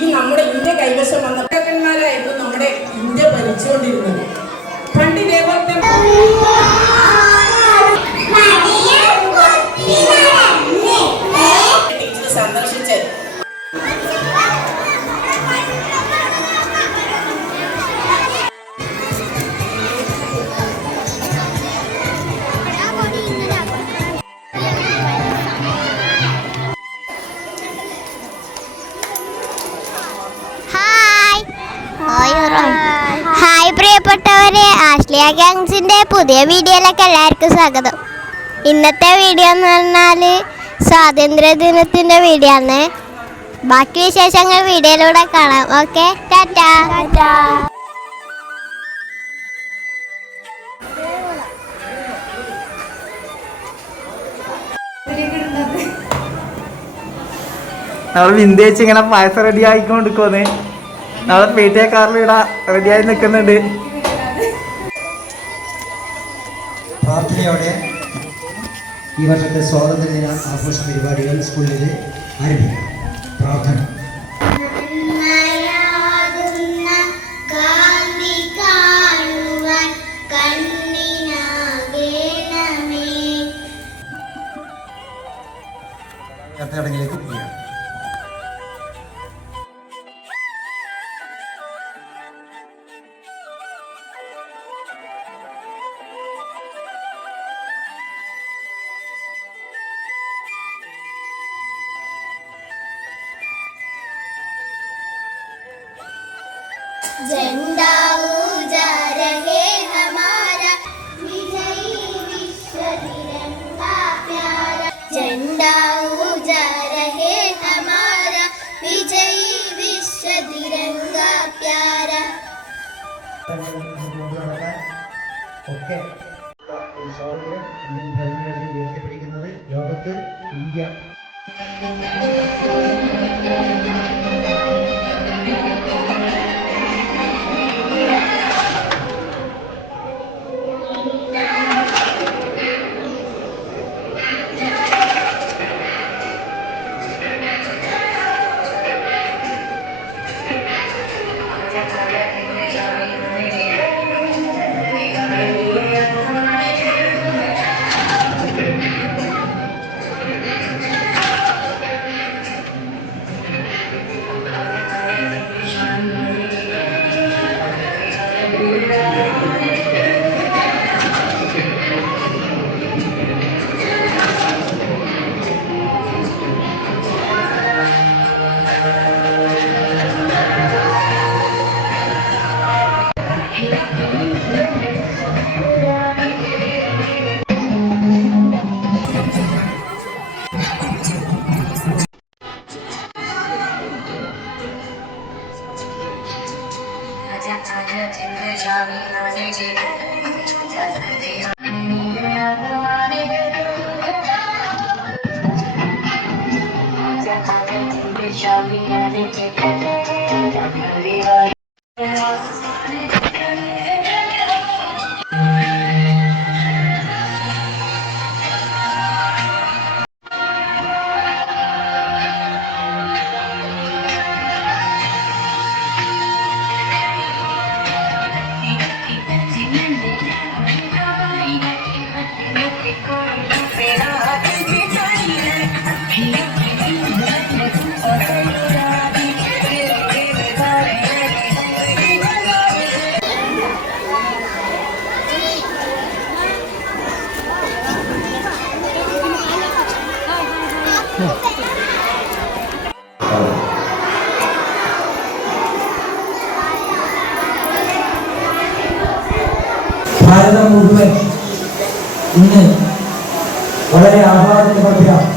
ഈ നമ്മുടെ ഇന്ത്യ കൈവശം വന്ന ഭരണക്കന്മാരായിരുന്നു നമ്മുടെ ഇന്ത്യ ഭരിച്ചുകൊണ്ടിരുന്നത്. പണ്ട് ഇതേപോലത്തെ ടീച്ചർ സന്ദർശിച്ച് ഹായ് പ്രിയപ്പെട്ടവരെ, ആശ്ലിയ ഗാങ്സിൻ്റെ പുതിയ വീഡിയോയിലേക്ക് എല്ലാവർക്കും സ്വാഗതം. ഇന്നത്തെ വീഡിയോ എന്ന് പറഞ്ഞാൽ സ്വാതന്ത്ര്യദിനത്തിൻ്റെ വീഡിയോ ആണ്. ബാക്കി വിശേഷങ്ങൾ വീഡിയോയിലൂടെ കാണാം. ഓക്കെ, ടാറ്റാ. നമ്മൾ വിന്ദേശ് ഇങ്ങനെ പായസം റെഡി ആയിക്കൊണ്ടിരിക്കുമെന്ന് നമ്മളെ പേടിയ കാറിൽ ഇവിടെ റെഡിയായി നിൽക്കുന്നുണ്ട്. പ്രാർത്ഥനയോടെ ഈ വർഷത്തെ സ്വാതന്ത്ര്യദിന ആഘോഷ പരിപാടികൾ സ്കൂളിൽ ആരംഭിക്കാം. പ്രാർത്ഥന. ചടങ്ങിലേക്ക് പോവുകയാണ്. झंडा ऊंचा रहे हमारा, विजयी विश्व तिरंगा प्यारा. झंडा ऊंचा रहे हमारा, विजयी विश्व तिरंगा प्यारा. ഒക്കെ സ്വാതന്ത്ര്യം ഉയർത്തിപ്പിടിക്കുന്നത് ലോകത്ത് ഇന്ത്യ ഭാരതം മുഴുവൻ ഇന്ന് വളരെ ആഹ്ലാദത്തിലാണ്.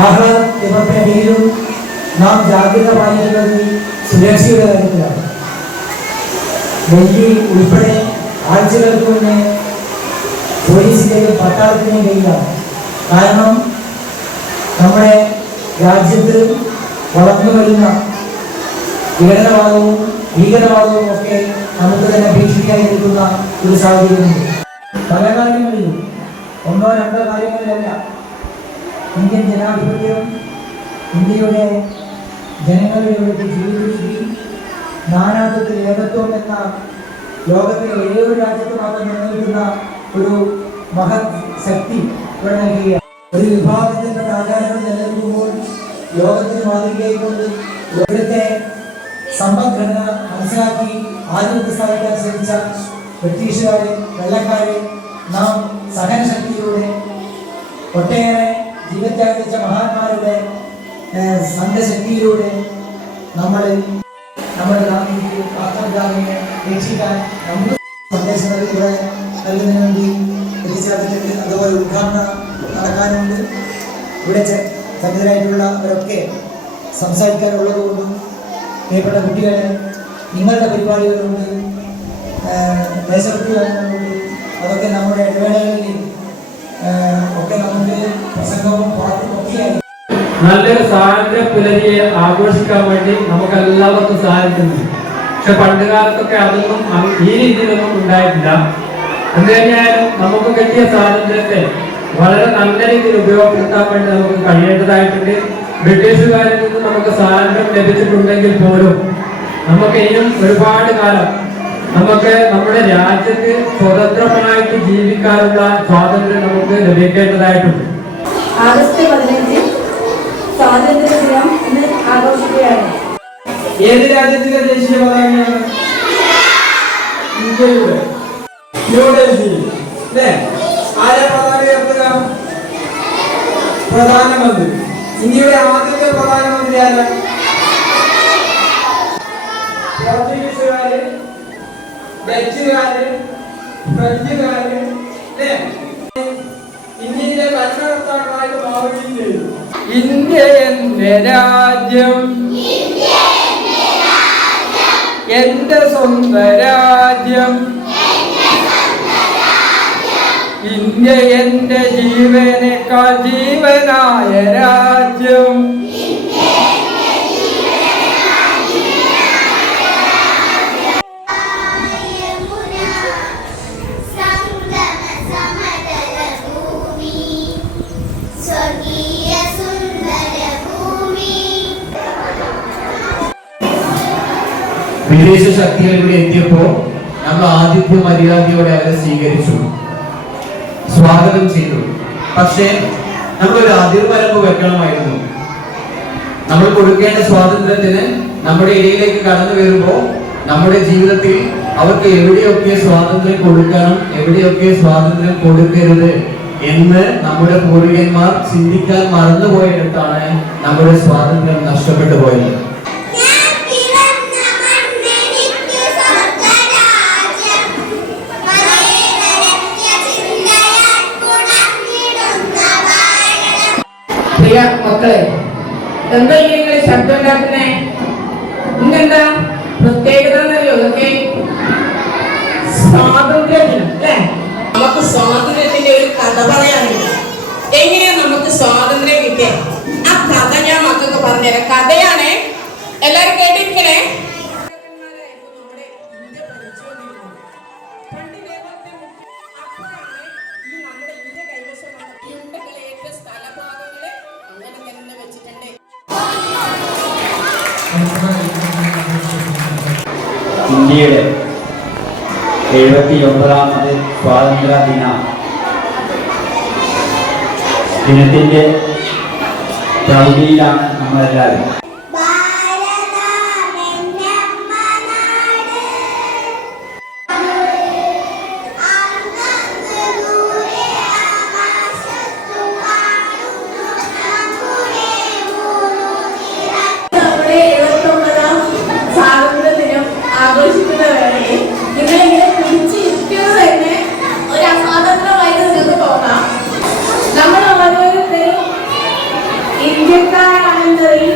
ആഹ്ലാദത്തിലും നാം ജാഗ്രത പാലിക്കുന്നത് സുരക്ഷയുടെ കാര്യത്തിലാണ്. ഡൽഹി ഉൾപ്പെടെ ആഴ്ചകൾക്ക് മുന്നേ പോലീസിന്റെയും പട്ടാളത്തിന്റെയും കയ്യിലാണ്. കാരണം നമ്മുടെ രാജ്യത്ത് വളർന്നു വരുന്ന വിഘടനവാദവും ഭീകരവാദവും ഒക്കെ നമുക്ക് തന്നെ ഭീഷണിയായി നിൽക്കുന്ന ഒരു സാഹചര്യമുണ്ട്. പല കാര്യങ്ങളിലും ഒന്നോ രണ്ടോ കാര്യങ്ങളിലല്ല ഇന്ത്യൻ ജനാധിപത്യം ഇന്ത്യയുടെ ജനങ്ങളുടെ ഇവിടുത്തെ ജീവിത രീതി നാനാത്വത്തിൽ ഏകത്വം എന്ന ലോകത്തിലെ ഏതൊരു രാജ്യത്ത് മാത്രം നിലനിൽക്കുന്ന ഒരു മഹത് ശക്തി ഇവിടെ നൽകുകയാണ്. ഒരു വിഭാഗത്തിന്റെ ആചാരങ്ങൾ നിലനിൽക്കുമ്പോൾ ലോകത്തിന് മാതൃകയായിക്കൊണ്ട് ഇവിടുത്തെ സമ്പദ്ഘടന മനസ്സിലാക്കി ആധിപത്യം സ്ഥാപിക്കാൻ ശ്രമിച്ച ബ്രിട്ടീഷുകാരെ, വെള്ളക്കാരെ നാം സഹനശക്തിയിലൂടെ ഒട്ടേറെ ജീവിതത്യാഗം വെച്ച മഹാന്മാരുടെ സംഘശക്തിയിലൂടെ നമ്മുടെ ഗാന്ധിജിയെ മഹാത്മാഗാന്ധിയെ രക്ഷിക്കാൻ നമുക്ക് സന്ദേശങ്ങൾ ഇവിടെ നൽകുന്നതിന് വേണ്ടി എത്തിച്ചേർന്നിട്ടുണ്ട്. അതുപോലെ ഉദ്ഘാടനം നടക്കാനുണ്ട്. ഇവിടെ സന്നിധരായിട്ടുള്ളവരൊക്കെ സംസാരിക്കാനുള്ളതുകൊണ്ടും പ്രിയപ്പെട്ട കുട്ടികളെ നിങ്ങളുടെ പരിപാടികളുണ്ട്, ദേശഭക്തി ഗാനങ്ങളുണ്ട്. അതൊക്കെ നമ്മുടെ ഇടവേളകളിൽ ഒക്കെ നമുക്ക് പ്രസംഗവും പാട്ടും ഒക്കെയായി നല്ലൊരു സ്വാതന്ത്ര്യ പുലരിയെ ആഘോഷിക്കാൻ വേണ്ടി നമുക്ക് എല്ലാവർക്കും സാധിക്കുന്നുണ്ട്. പക്ഷെ പണ്ട് കാലത്തൊക്കെ അതൊന്നും ഈ രീതിയിലൊന്നും ഉണ്ടായിട്ടില്ല. എന്ത് കഴിഞ്ഞാലും നമുക്ക് കിട്ടിയ സ്വാതന്ത്ര്യത്തെ വളരെ നല്ല രീതിയിൽ ഉപയോഗപ്പെടുത്താൻ വേണ്ടി നമുക്ക് കഴിയേണ്ടതായിട്ടുണ്ട്. ബ്രിട്ടീഷുകാരിൽ നിന്ന് നമുക്ക് സ്വാതന്ത്ര്യം ലഭിച്ചിട്ടുണ്ടെങ്കിൽ പോലും നമുക്ക് ഇനിയും ഒരുപാട് കാലം നമുക്ക് നമ്മുടെ രാജ്യത്ത് സ്വതന്ത്രമായിട്ട് ജീവിക്കാനുള്ള സ്വാതന്ത്ര്യം നമുക്ക് ലഭിക്കേണ്ടതായിട്ടുണ്ട്. ആഗസ്റ്റ് 15 സ്വാതന്ത്ര്യ ദിനം ഇന്ന് ആഘോഷിക്കുകയാണ്. ഏത് രാജ്യത്തിന്റെ ദേശീയ പതാകയാണ്? ഇന്ത്യയുടെ ന്യൂഡൽഹി അല്ലേ? ആരെ പതാക ഉയർത്തുക? പ്രധാനമന്ത്രി. ഇന്ത്യയുടെ ആദ്യത്തെ പ്രധാനമന്ത്രി ആരാ? പോർച്ചുഗീസുകാര്, ഡച്ചുകാര്, ഫ്രഞ്ചുകാര് അല്ലേ? ഇന്ത്യയിലെ ഭരണകർത്താക്കളായിട്ട് മാറുകയും ചെയ്തു. ഇന്ത്യ എന്റെ രാജ്യം, എന്റെ സ്വന്തം രാജ്യം, ഇന്ത്യ എന്റെ ജീവനേക്കാൾ ജീവനായ രാജ്യം. വിദേശ ശക്തികൾ ഇവിടെ എത്തിയപ്പോ നമ്മൾ ആതിഥ്യ മര്യാദയോടെ അവരെ സ്വീകരിച്ചു, സ്വാഗതം ചെയ്തു. പക്ഷേ നമ്മളൊരു അതിർവരമ്പ് വെക്കണമായിരുന്നു. നമ്മൾ കൊടുക്കേണ്ട സ്വാതന്ത്ര്യത്തിന് നമ്മുടെ ഇടയിലേക്ക് കടന്നു വരുമ്പോ നമ്മുടെ ജീവിതത്തിൽ അവർക്ക് എവിടെയൊക്കെ സ്വാതന്ത്ര്യം കൊടുക്കണം, എവിടെയൊക്കെ സ്വാതന്ത്ര്യം കൊടുക്കരുത് എന്ന് നമ്മുടെ പൂർവികന്മാർ ചിന്തിക്കാൻ മറന്നുപോയിടത്താണ് നമ്മുടെ സ്വാതന്ത്ര്യം നഷ്ടപ്പെട്ടു പോയത്. പ്രിയ മക്കളെ, എന്താ നിങ്ങൾ ശബ്ദം ഉണ്ടാക്കുന്നേ? ഇന്നെന്താ പ്രത്യേകത എന്നറിയോ? ഇതൊക്കെ സ്വാതന്ത്ര്യ ദിനം അല്ലേ? നമുക്ക് സ്വാതന്ത്ര്യത്തിന്റെ ഒരു കഥ പറയാനുണ്ട്. എങ്ങനെയാ നമുക്ക് സ്വാതന്ത്ര്യം കിട്ടിയ ആ കഥ ഞാൻ മക്കൾക്ക് പറഞ്ഞുതരാം. കഥയാണ്, എല്ലാരും കേട്ടിരിക്കണേ. ഇന്ത്യയുടെ 79ാമത് സ്വാതന്ത്ര്യ ദിനത്തിന്റെ പ്രൗഢിയിലാണ് നമ്മളെല്ലാവരും. ഇന്ത്യക്കാരാണെന്നതിൽ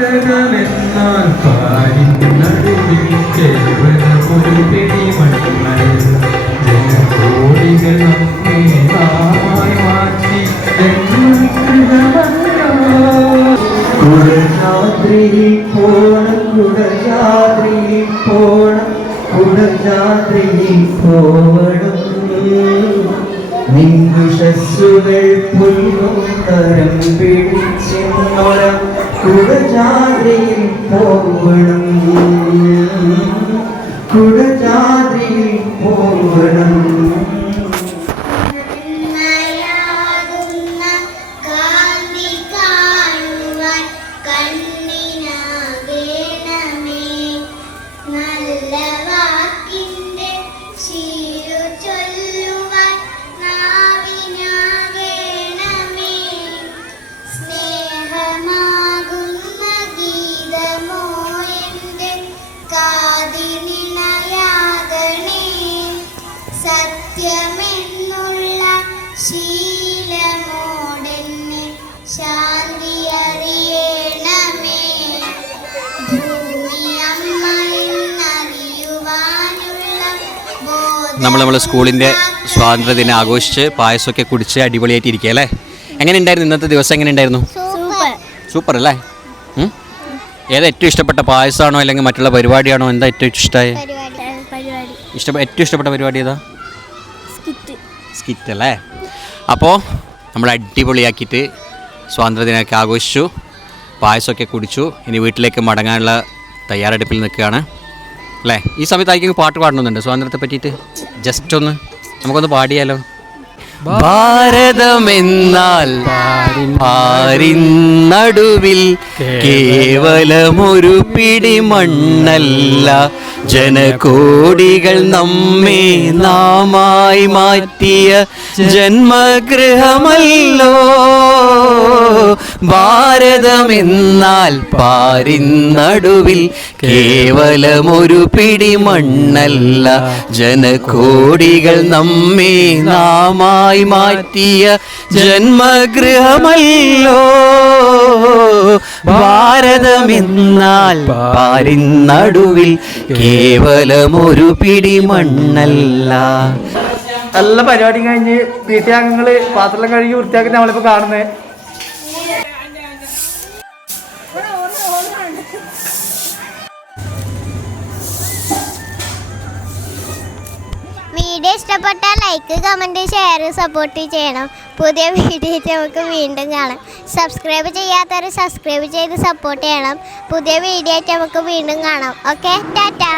ഭാരതമെന്നാൽ പാരിൻ നടുവിൽ കേവലമൊരു പിടി മണ്ണൽ ജനകോടികൾ നമ്മെ നാമായി മാറ്റി കുടജാദ്രിയിൽ പോണം കുടജാദ്രിയിൽ പോണം കുടജാദ്രിയിൽ പോവണം നിന്ദുഷസ്സുകൾ പുല്ലും കരം പിടിച്ചെന്നൊര കുടജാദ്രിയിൽ പോവണം കുടജാദ്രിയിൽ പോവണം സത്യമെന്നുള്ള ശീലമോടെന്നെ ശാന്തി അറിയണമേ ഭൂമിയമ്മയെന്നറിയുവാനുള്ള നമ്മൾ സ്കൂളിൻ്റെ സ്വാതന്ത്ര്യദിനം ആഘോഷിച്ച് പായസമൊക്കെ കുടിച്ച് അടിപൊളിയായിട്ട് ഇരിക്കുക അല്ലേ? എങ്ങനെ ഉണ്ടായിരുന്നു ഇന്നത്തെ ദിവസം? എങ്ങനെ ഉണ്ടായിരുന്നു? സൂപ്പർ അല്ലേ? ഏതാ ഏറ്റവും ഇഷ്ടപ്പെട്ട പായസമാണോ അല്ലെങ്കിൽ മറ്റുള്ള പരിപാടിയാണോ? എന്താ ഏറ്റവും ഇഷ്ടമായ ഏറ്റവും ഇഷ്ടപ്പെട്ട പരിപാടി ഏതാ? സ്കിറ്റ് അല്ലേ? അപ്പോൾ നമ്മൾ അടിപൊളിയാക്കിയിട്ട് സ്വാതന്ത്ര്യദിനമൊക്കെ ആഘോഷിച്ചു, പായസമൊക്കെ കുടിച്ചു. ഇനി വീട്ടിലേക്ക് മടങ്ങാനുള്ള തയ്യാറെടുപ്പിൽ നിൽക്കുകയാണ് അല്ലേ? ഈ സമയത്ത് ആയിരിക്കും പാട്ട് പാടണമെന്നുണ്ട് സ്വാതന്ത്ര്യത്തെ പറ്റിയിട്ട്. ജസ്റ്റ് ഒന്ന് നമുക്കൊന്ന് പാടിയാലോ? ഭാരതമെന്നാൽ പാരിൻ നടുവിൽ കേവലമൊരു പിടി മണ്ണല്ല, ജനകോടികൾ നമ്മെ നാമായി മാറ്റിയ ജന്മഗൃഹമല്ലോ. ഭാരതമെന്നാൽ പാരിൻ നടുവിൽ കേവലമൊരു പിടി മണ്ണല്ല, ജനകോടികൾ നമ്മെ നാമായി മാറ്റിയ ജന്മഗൃഹമല്ലോ. ഭാരതമെന്നാൽ പാരിൻ നടുവിൽ കേവലമൊരു പിടി മണ്ണല്ല. നല്ല പരിപാടി കഴിഞ്ഞ് വീട്ടിലെ അംഗങ്ങള് പാത്രം കഴുകി വൃത്തിയാക്കി നമ്മളിപ്പോൾ കാണുന്നത്. വീഡിയോ ഇഷ്ടപ്പെട്ടാൽ ലൈക്ക്, കമൻറ്റ്, ഷെയർ, സപ്പോർട്ട് ചെയ്യണം. പുതിയ വീഡിയോ നമുക്ക് വീണ്ടും കാണാം. സബ്സ്ക്രൈബ് ചെയ്യാത്തവർ സബ്സ്ക്രൈബ് ചെയ്ത് സപ്പോർട്ട് ചെയ്യണം. പുതിയ വീഡിയോ ആയിട്ട് നമുക്ക് വീണ്ടും കാണാം. ഓക്കെ, ടാറ്റാ.